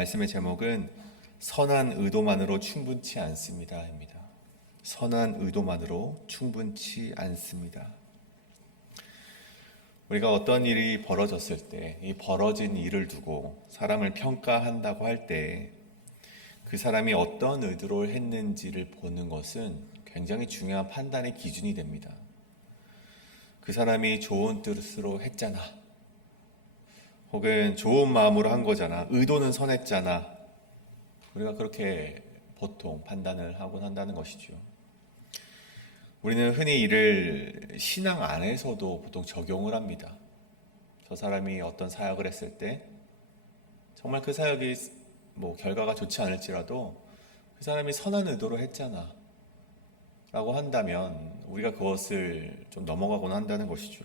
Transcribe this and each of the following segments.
말씀의 제목은 선한 의도만으로 충분치 않습니다입니다. 선한 의도만으로 충분치 않습니다. 우리가 어떤 일이 벌어졌을 때, 이 벌어진 일을 두고 사람을 평가한다고 할 때 그 사람이 어떤 의도로 했는지를 보는 것은 굉장히 중요한 판단의 기준이 됩니다. 그 사람이 좋은 뜻으로 했잖아. 혹은 좋은 마음으로 한 거잖아. 의도는 선했잖아. 우리가 그렇게 보통 판단을 하곤 한다는 것이죠. 우리는 흔히 이를 신앙 안에서도 보통 적용을 합니다. 저 사람이 어떤 사역을 했을 때 정말 그 사역이 결과가 좋지 않을지라도 그 사람이 선한 의도로 했잖아 라고 한다면 우리가 그것을 좀 넘어가곤 한다는 것이죠.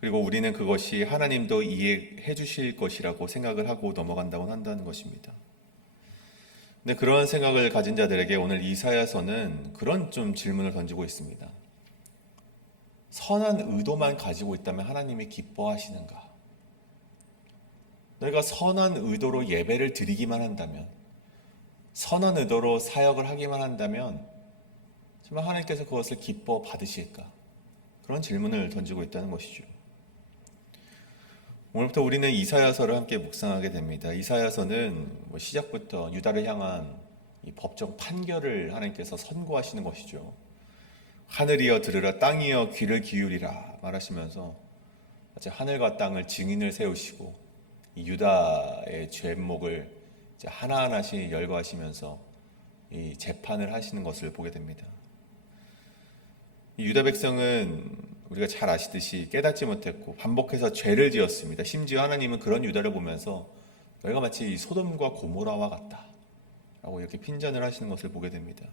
그리고 우리는 그것이 하나님도 이해해 주실 것이라고 생각을 하고 넘어간다고 한다는 것입니다. 근데 그런 생각을 가진 자들에게 오늘 이사야서는 그런 좀 질문을 던지고 있습니다. 선한 의도만 가지고 있다면 하나님이 기뻐하시는가? 너희가 선한 의도로 예배를 드리기만 한다면, 선한 의도로 사역을 하기만 한다면 정말 하나님께서 그것을 기뻐 받으실까? 그런 질문을 던지고 있다는 것이죠. 오늘부터 우리는 이사야서를 함께 묵상하게 됩니다. 이사야서는 시작부터 유다를 향한 이 법적 판결을 하나님께서 선고하시는 것이죠. 하늘이여 들으라, 땅이여 귀를 기울이라 말하시면서 하늘과 땅을 증인을 세우시고 이 유다의 죄목을 하나하나씩 열거하시면서 이 재판을 하시는 것을 보게 됩니다. 이 유다 백성은 우리가 잘 아시듯이 깨닫지 못했고 반복해서 죄를 지었습니다. 심지어 하나님은 그런 유다를 보면서 너희가 마치 소돔과 고모라와 같다 라고 이렇게 핀잔을 하시는 것을 보게 됩니다.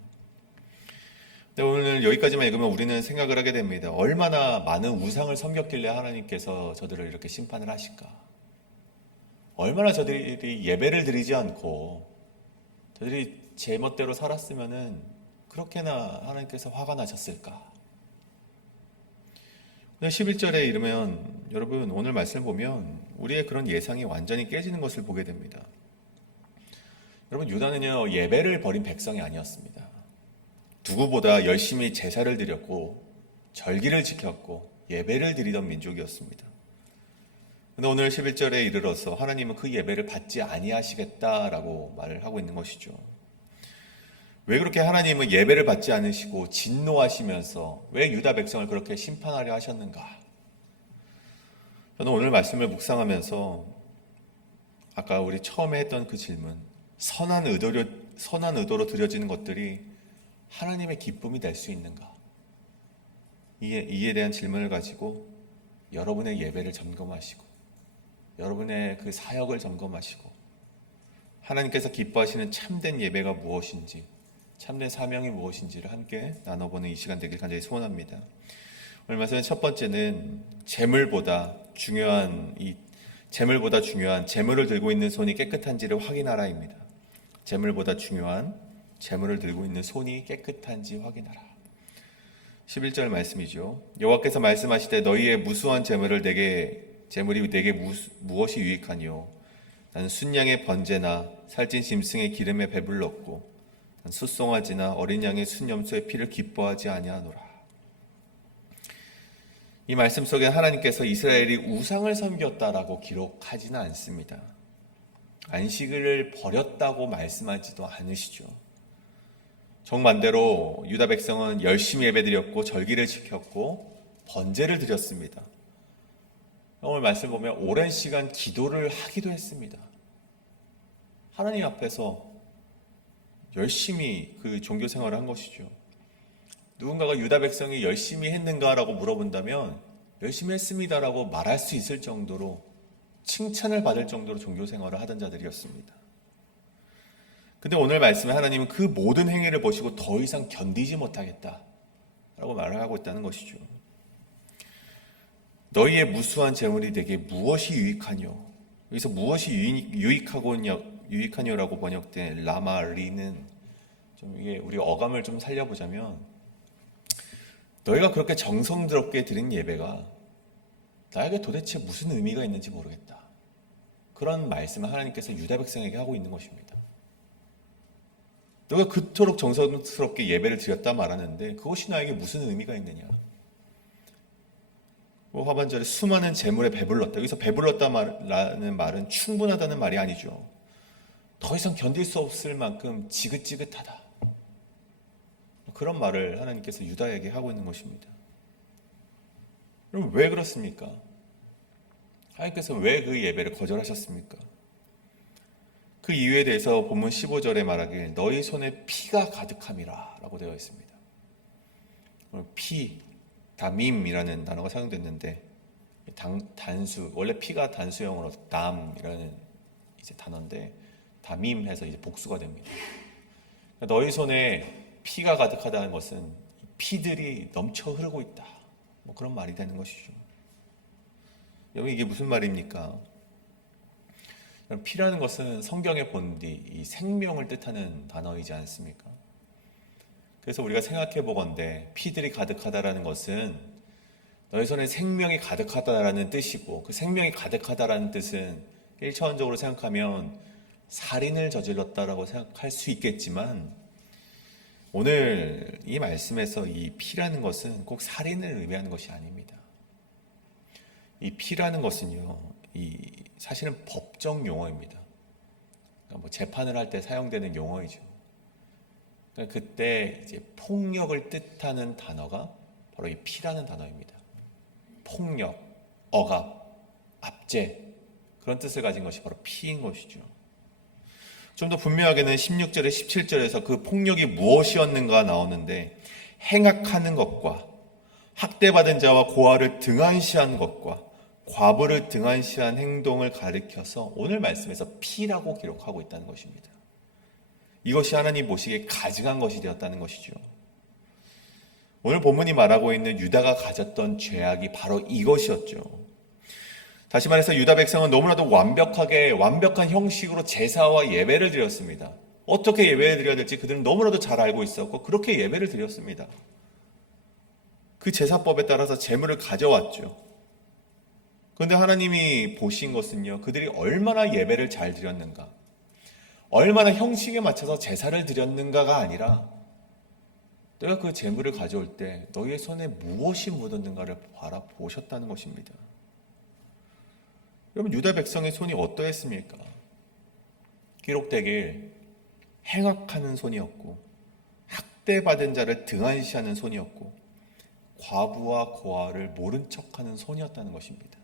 근데 오늘 여기까지만 읽으면 우리는 생각을 하게 됩니다. 얼마나 많은 우상을 섬겼길래 하나님께서 저들을 이렇게 심판을 하실까? 얼마나 저들이 예배를 드리지 않고 저들이 제멋대로 살았으면은 그렇게나 하나님께서 화가 나셨을까? 11절에 이르면 여러분 오늘 말씀을 보면 우리의 그런 예상이 완전히 깨지는 것을 보게 됩니다. 여러분 유다는요 예배를 버린 백성이 아니었습니다. 누구보다 열심히 제사를 드렸고 절기를 지켰고 예배를 드리던 민족이었습니다. 그런데 오늘 11절에 이르러서 하나님은 그 예배를 받지 아니하시겠다라고 말을 하고 있는 것이죠. 왜 그렇게 하나님은 예배를 받지 않으시고 진노하시면서 왜 유다 백성을 그렇게 심판하려 하셨는가? 저는 오늘 말씀을 묵상하면서 아까 우리 처음에 했던 그 질문, 선한 의도로 드려지는 것들이 하나님의 기쁨이 될 수 있는가? 이에 대한 질문을 가지고 여러분의 예배를 점검하시고 여러분의 그 사역을 점검하시고 하나님께서 기뻐하시는 참된 예배가 무엇인지 참된 사명이 무엇인지를 함께 나눠보는 이 시간 되길 간절히 소원합니다. 오늘 말씀의 첫 번째는 재물보다 중요한 재물을 들고 있는 손이 깨끗한지를 확인하라입니다. 재물보다 중요한 재물을 들고 있는 손이 깨끗한지 확인하라. 11절 말씀이죠. 여호와께서 말씀하시되 너희의 무수한 재물이 내게 무엇이 유익하니요? 나는 순양의 번제나 살찐 짐승의 기름에 배불렀고 숫송아지나 어린 양의 순염소의 피를 기뻐하지 아니하노라. 이 말씀 속에 하나님께서 이스라엘이 우상을 섬겼다라고 기록하지는 않습니다. 안식일을 버렸다고 말씀하지도 않으시죠. 정반대로 유다 백성은 열심히 예배드렸고 절기를 지켰고 번제를 드렸습니다. 오늘 말씀을 보면 오랜 시간 기도를 하기도 했습니다. 하나님 앞에서 열심히 그 종교 생활을 한 것이죠. 누군가가 유다 백성이 열심히 했는가라고 물어본다면 열심히 했습니다라고 말할 수 있을 정도로 칭찬을 받을 정도로 종교 생활을 하던 자들이었습니다. 근데 오늘 말씀에 하나님은 그 모든 행위를 보시고 더 이상 견디지 못하겠다라고 말을 하고 있다는 것이죠. 너희의 무수한 재물이 내게 무엇이 유익하뇨? 여기서 무엇이 유익하뇨라고 번역된 라마리는 좀 이게 우리 어감을 좀 살려보자면 너희가 그렇게 정성스럽게 드린 예배가 나에게 도대체 무슨 의미가 있는지 모르겠다. 그런 말씀을 하나님께서 유다 백성에게 하고 있는 것입니다. 너가 그토록 정성스럽게 예배를 드렸다 말하는데 그것이 나에게 무슨 의미가 있느냐? 하반절에 수많은 재물에 배불렀다. 여기서 배불렀다라는 말은 충분하다는 말이 아니죠. 더 이상 견딜 수 없을 만큼 지긋지긋하다. 그런 말을 하나님께서 유다에게 하고 있는 것입니다. 그럼 왜 그렇습니까? 하나님께서 왜 그 예배를 거절하셨습니까? 그 이유에 대해서 본문 15절에 말하길 너희 손에 피가 가득함이라 라고 되어 있습니다. 피, 담임이라는 단어가 사용됐는데 단수, 원래 피가 단수형으로 담이라는 이제 단어인데 담임해서 이제 복수가 됩니다. 너희 손에 피가 가득하다는 것은 피들이 넘쳐 흐르고 있다. 그런 말이 되는 것이죠. 여기 이게 무슨 말입니까? 피라는 것은 성경의 본디 이 생명을 뜻하는 단어이지 않습니까? 그래서 우리가 생각해 보건대 피들이 가득하다라는 것은 너희 손에 생명이 가득하다라는 뜻이고 그 생명이 가득하다라는 뜻은 1차원적으로 생각하면 살인을 저질렀다라고 생각할 수 있겠지만 오늘 이 말씀에서 이 피라는 것은 꼭 살인을 의미하는 것이 아닙니다. 이 피라는 것은요, 사실은 법정 용어입니다. 그러니까 재판을 할 때 사용되는 용어이죠. 그러니까 그때 이제 폭력을 뜻하는 단어가 바로 이 피라는 단어입니다. 폭력, 억압, 압제 그런 뜻을 가진 것이 바로 피인 것이죠. 좀 더 분명하게는 16절에 17절에서 그 폭력이 무엇이었는가 나오는데 행악하는 것과 학대받은 자와 고아를 등한시한 것과 과부를 등한시한 행동을 가리켜서 오늘 말씀에서 피라고 기록하고 있다는 것입니다. 이것이 하나님 보시기에 가증한 것이 되었다는 것이죠. 오늘 본문이 말하고 있는 유다가 가졌던 죄악이 바로 이것이었죠. 다시 말해서 유다 백성은 너무나도 완벽한 형식으로 제사와 예배를 드렸습니다. 어떻게 예배를 드려야 될지 그들은 너무나도 잘 알고 있었고 그렇게 예배를 드렸습니다. 그 제사법에 따라서 제물을 가져왔죠. 그런데 하나님이 보신 것은요, 그들이 얼마나 예배를 잘 드렸는가, 얼마나 형식에 맞춰서 제사를 드렸는가가 아니라 내가 그 제물을 가져올 때 너희의 손에 무엇이 묻었는가를 바라보셨다는 것입니다. 여러분, 유다 백성의 손이 어떠했습니까? 기록되길 행악하는 손이었고 학대받은 자를 등한시하는 손이었고 과부와 고아를 모른 척하는 손이었다는 것입니다.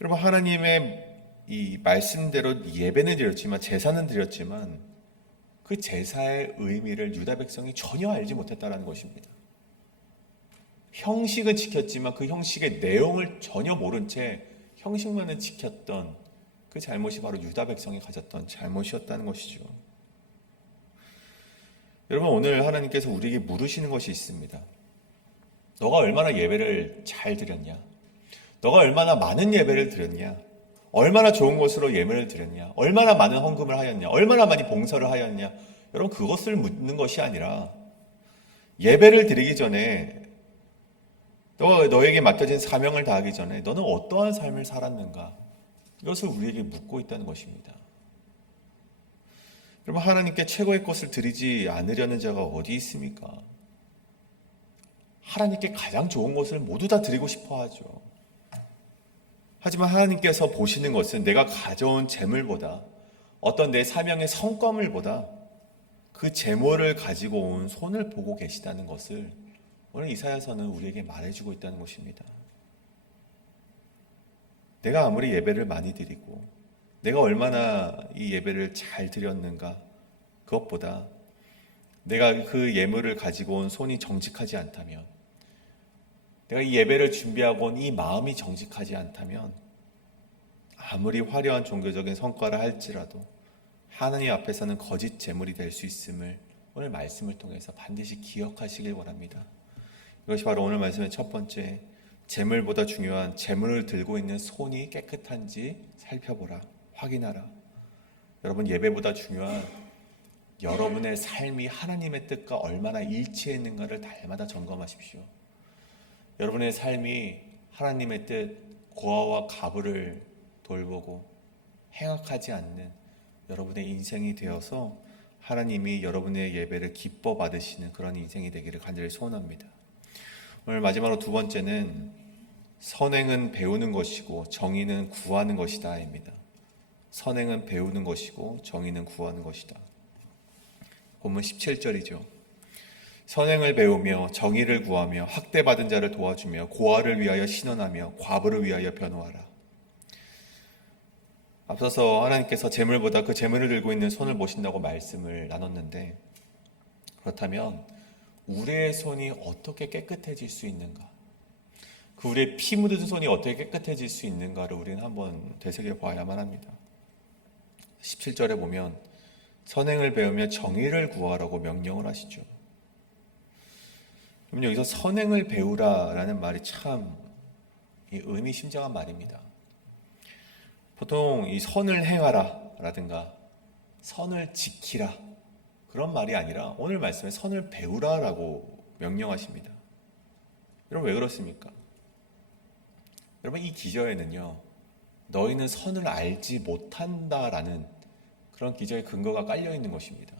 여러분, 하나님의 이 말씀대로 예배는 드렸지만 제사는 드렸지만 그 제사의 의미를 유다 백성이 전혀 알지 못했다는 것입니다. 형식은 지켰지만 그 형식의 내용을 전혀 모른 채 형식만을 지켰던 그 잘못이 바로 유다 백성이 가졌던 잘못이었다는 것이죠. 여러분, 오늘 하나님께서 우리에게 물으시는 것이 있습니다. 너가 얼마나 예배를 잘 드렸냐? 너가 얼마나 많은 예배를 드렸냐? 얼마나 좋은 것으로 예배를 드렸냐? 얼마나 많은 헌금을 하였냐? 얼마나 많이 봉사를 하였냐? 여러분, 그것을 묻는 것이 아니라 예배를 드리기 전에 너에게 맡겨진 사명을 다하기 전에 너는 어떠한 삶을 살았는가? 이것을 우리에게 묻고 있다는 것입니다. 여러분, 하나님께 최고의 것을 드리지 않으려는 자가 어디 있습니까? 하나님께 가장 좋은 것을 모두 다 드리고 싶어 하죠. 하지만 하나님께서 보시는 것은 내가 가져온 재물보다 어떤 내 사명의 성과물보다 그 재물을 가지고 온 손을 보고 계시다는 것을 오늘 이사야서는 우리에게 말해주고 있다는 것입니다. 내가 아무리 예배를 많이 드리고 내가 얼마나 이 예배를 잘 드렸는가, 그것보다 내가 그 예물을 가지고 온 손이 정직하지 않다면, 내가 이 예배를 준비하고 온 이 마음이 정직하지 않다면 아무리 화려한 종교적인 성과를 할지라도 하나님 앞에서는 거짓 제물이 될 수 있음을 오늘 말씀을 통해서 반드시 기억하시길 원합니다. 이것이 바로 오늘 말씀의 첫 번째, 제물보다 중요한 제물을 들고 있는 손이 깨끗한지 살펴보라, 확인하라. 여러분, 예배보다 중요한 여러분의 삶이 하나님의 뜻과 얼마나 일치했는가를 날마다 점검하십시오. 여러분의 삶이 하나님의 뜻, 고아와 과부를 돌보고 행악하지 않는 여러분의 인생이 되어서 하나님이 여러분의 예배를 기뻐 받으시는 그런 인생이 되기를 간절히 소원합니다. 오늘 마지막으로 두 번째는 선행은 배우는 것이고 정의는 구하는 것이다 입니다. 선행은 배우는 것이고 정의는 구하는 것이다. 본문 17절이죠. 선행을 배우며 정의를 구하며 학대받은 자를 도와주며 고아를 위하여 신원하며 과부를 위하여 변호하라. 앞서서 하나님께서 재물보다 그 재물을 들고 있는 손을 보신다고 말씀을 나눴는데, 그렇다면 우리의 손이 어떻게 깨끗해질 수 있는가? 그 우리의 피 묻은 손이 어떻게 깨끗해질 수 있는가를 우리는 한번 되새겨 봐야만 합니다. 17절에 보면 선행을 배우며 정의를 구하라고 명령을 하시죠. 그럼 여기서 선행을 배우라라는 말이 참 의미심장한 말입니다. 보통 이 선을 행하라 라든가 선을 지키라 그런 말이 아니라 오늘 말씀에 선을 배우라라고 명령하십니다. 여러분 왜 그렇습니까? 여러분 이 기저에는요, 너희는 선을 알지 못한다라는 그런 기저의 근거가 깔려 있는 것입니다.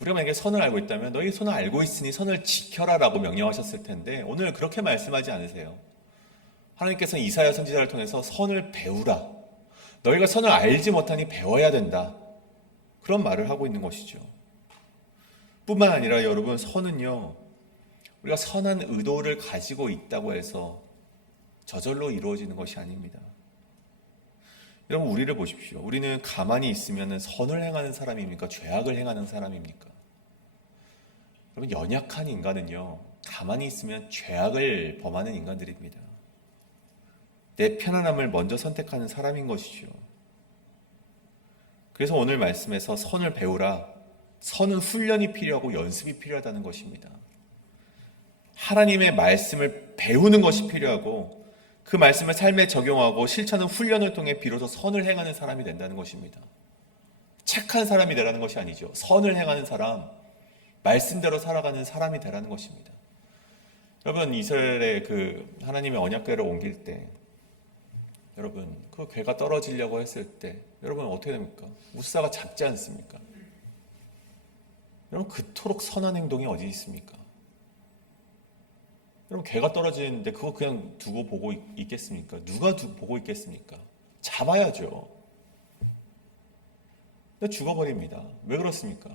우리가 만약에 선을 알고 있다면 너희 선을 알고 있으니 선을 지켜라라고 명령하셨을 텐데 오늘 그렇게 말씀하지 않으세요. 하나님께서는 이사야 선지자를 통해서 선을 배우라. 너희가 선을 알지 못하니 배워야 된다. 그런 말을 하고 있는 것이죠. 뿐만 아니라 여러분, 선은요, 우리가 선한 의도를 가지고 있다고 해서 저절로 이루어지는 것이 아닙니다. 여러분, 우리를 보십시오. 우리는 가만히 있으면 선을 행하는 사람입니까? 죄악을 행하는 사람입니까? 여러분, 연약한 인간은요, 가만히 있으면 죄악을 범하는 인간들입니다. 내 편안함을 먼저 선택하는 사람인 것이죠. 그래서 오늘 말씀에서 선을 배우라. 선은 훈련이 필요하고 연습이 필요하다는 것입니다. 하나님의 말씀을 배우는 것이 필요하고 그 말씀을 삶에 적용하고 실천하는 훈련을 통해 비로소 선을 행하는 사람이 된다는 것입니다. 착한 사람이 되라는 것이 아니죠. 선을 행하는 사람, 말씀대로 살아가는 사람이 되라는 것입니다. 여러분, 이스라엘의 그 하나님의 언약궤를 옮길 때 여러분, 그 궤가 떨어지려고 했을 때 여러분 어떻게 됩니까? 우사가 잡지 않습니까? 여러분, 그토록 선한 행동이 어디 있습니까? 여러분, 궤가 떨어지는데 그거 그냥 두고 보고 있겠습니까? 누가 보고 있겠습니까? 잡아야죠. 근데 죽어버립니다. 왜 그렇습니까?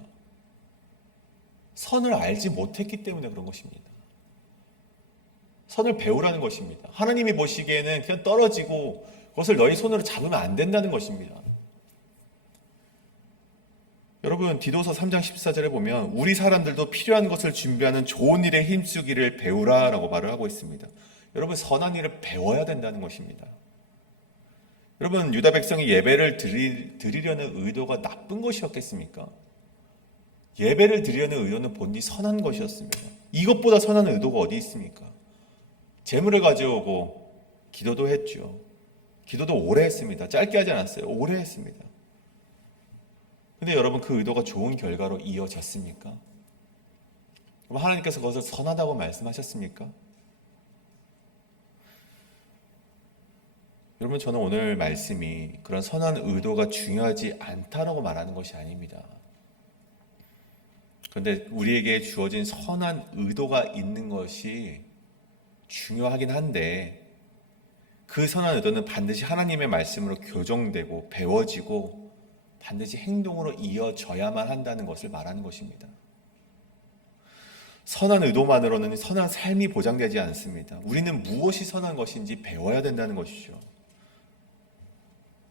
선을 알지 못했기 때문에 그런 것입니다. 선을 배우라는 것입니다. 하나님이 보시기에는 그냥 떨어지고 그것을 너희 손으로 잡으면 안 된다는 것입니다. 여러분, 디도서 3장 14절에 보면 우리 사람들도 필요한 것을 준비하는 좋은 일에 힘쓰기를 배우라라고 말을 하고 있습니다. 여러분, 선한 일을 배워야 된다는 것입니다. 여러분, 유다 백성이 예배를 드리려는 의도가 나쁜 것이었겠습니까? 예배를 드리려는 의도는 본디 선한 것이었습니다. 이것보다 선한 의도가 어디 있습니까? 재물을 가져오고 기도도 했죠. 기도도 오래 했습니다. 짧게 하지 않았어요. 오래 했습니다. 근데 여러분, 그 의도가 좋은 결과로 이어졌습니까? 그럼 하나님께서 그것을 선하다고 말씀하셨습니까? 여러분, 저는 오늘 말씀이 그런 선한 의도가 중요하지 않다라고 말하는 것이 아닙니다. 그런데 우리에게 주어진 선한 의도가 있는 것이 중요하긴 한데 그 선한 의도는 반드시 하나님의 말씀으로 교정되고 배워지고 반드시 행동으로 이어져야만 한다는 것을 말하는 것입니다. 선한 의도만으로는 선한 삶이 보장되지 않습니다. 우리는 무엇이 선한 것인지 배워야 된다는 것이죠.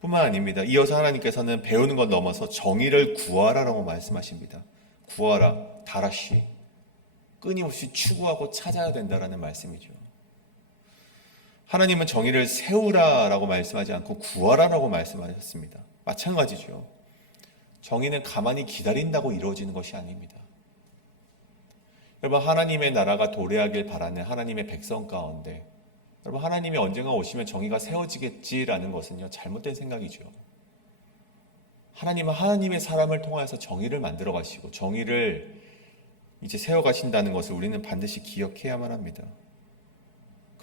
뿐만 아닙니다. 이어서 하나님께서는 배우는 것 넘어서 정의를 구하라라고 말씀하십니다. 구하라, 다라시, 끊임없이 추구하고 찾아야 된다라는 말씀이죠. 하나님은 정의를 세우라라고 말씀하지 않고 구하라라고 말씀하셨습니다. 마찬가지죠. 정의는 가만히 기다린다고 이루어지는 것이 아닙니다. 여러분, 하나님의 나라가 도래하길 바라는 하나님의 백성 가운데 여러분, 하나님이 언젠가 오시면 정의가 세워지겠지라는 것은요, 잘못된 생각이죠. 하나님은 하나님의 사람을 통해서 정의를 만들어 가시고 정의를 이제 세워 가신다는 것을 우리는 반드시 기억해야만 합니다.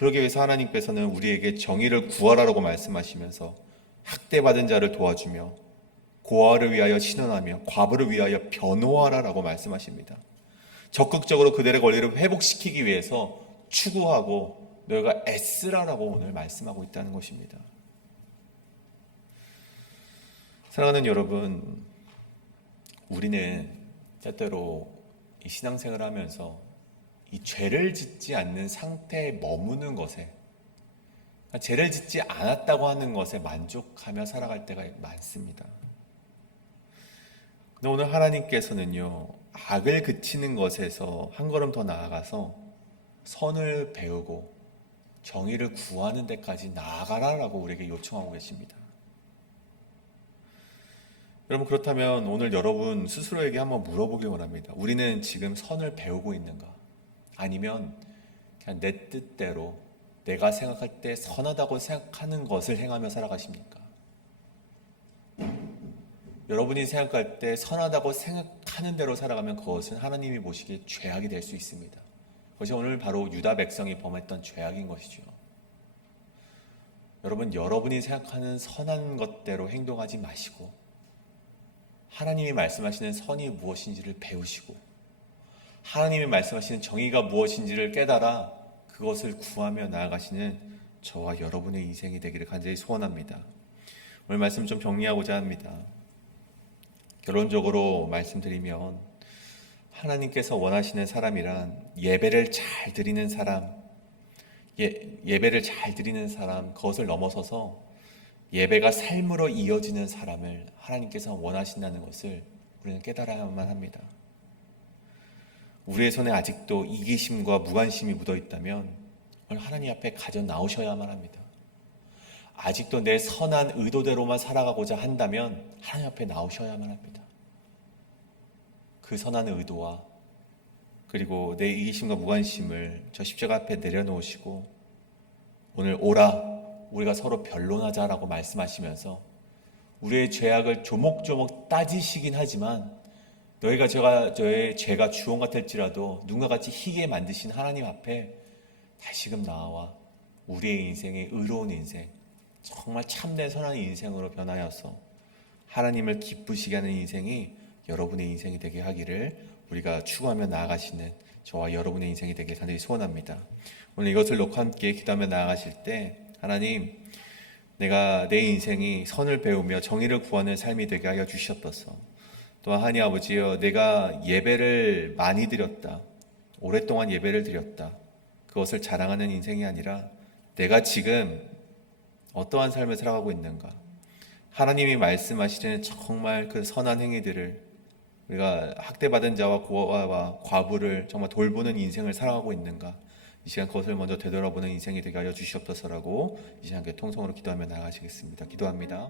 그러기 위해서 하나님께서는 우리에게 정의를 구하라고 말씀하시면서 학대받은 자를 도와주며 고아를 위하여 신원하며 과부를 위하여 변호하라라고 말씀하십니다. 적극적으로 그들의 권리를 회복시키기 위해서 추구하고 너희가 애쓰라라고 오늘 말씀하고 있다는 것입니다. 사랑하는 여러분, 우리는 때때로 이 신앙생활을 하면서 이 죄를 짓지 않는 상태에 머무는 것에, 죄를 짓지 않았다고 하는 것에 만족하며 살아갈 때가 많습니다. 근데 오늘 하나님께서는요, 악을 그치는 것에서 한 걸음 더 나아가서 선을 배우고 정의를 구하는 데까지 나아가라라고 우리에게 요청하고 계십니다. 여러분, 그렇다면 오늘 여러분 스스로에게 한번 물어보기 원합니다. 우리는 지금 선을 배우고 있는가? 아니면 그냥 내 뜻대로 내가 생각할 때 선하다고 생각하는 것을 행하며 살아가십니까? 여러분이 생각할 때 선하다고 생각하는 대로 살아가면 그것은 하나님이 보시기에 죄악이 될 수 있습니다. 그것이 오늘 바로 유다 백성이 범했던 죄악인 것이죠. 여러분, 여러분이 생각하는 선한 것대로 행동하지 마시고 하나님이 말씀하시는 선이 무엇인지를 배우시고 하나님이 말씀하시는 정의가 무엇인지를 깨달아 그것을 구하며 나아가시는 저와 여러분의 인생이 되기를 간절히 소원합니다. 오늘 말씀 좀 정리하고자 합니다. 결론적으로 말씀드리면 하나님께서 원하시는 사람이란 예배를 잘 드리는 사람, 예배를 잘 드리는 사람, 그것을 넘어서서 예배가 삶으로 이어지는 사람을 하나님께서 원하신다는 것을 우리는 깨달아야만 합니다. 우리의 손에 아직도 이기심과 무관심이 묻어 있다면 오늘 하나님 앞에 가져 나오셔야만 합니다. 아직도 내 선한 의도대로만 살아가고자 한다면 하나님 앞에 나오셔야만 합니다. 그 선한 의도와 그리고 내 이기심과 무관심을 저 십자가 앞에 내려놓으시고 오늘 오라 우리가 서로 변론하자라고 말씀하시면서 우리의 죄악을 조목조목 따지시긴 하지만 너희가 저의 죄가 주홍 같을지라도 눈과 같이 희게 만드신 하나님 앞에 다시금 나와 우리의 인생의 의로운 인생, 정말 참된 선한 인생으로 변하여서 하나님을 기쁘시게 하는 인생이 여러분의 인생이 되게 하기를 우리가 추구하며 나아가시는 저와 여러분의 인생이 되길 간절히 소원합니다. 오늘 이것을 놓고 함께 기도하며 나아가실 때 하나님, 내가 내 인생이 선을 배우며 정의를 구하는 삶이 되게 하여 주시옵소서. 또한 하나님 아버지여, 내가 예배를 많이 드렸다, 오랫동안 예배를 드렸다, 그것을 자랑하는 인생이 아니라 내가 지금 어떠한 삶을 살아가고 있는가, 하나님이 말씀하시는 정말 그 선한 행위들을 우리가 학대받은 자와 고아와 과부를 정말 돌보는 인생을 살아가고 있는가, 이 시간 그것을 먼저 되돌아보는 인생이 되게 하여 주시옵소서라고 이 시간 통성으로 기도하며 나아가시겠습니다. 기도합니다.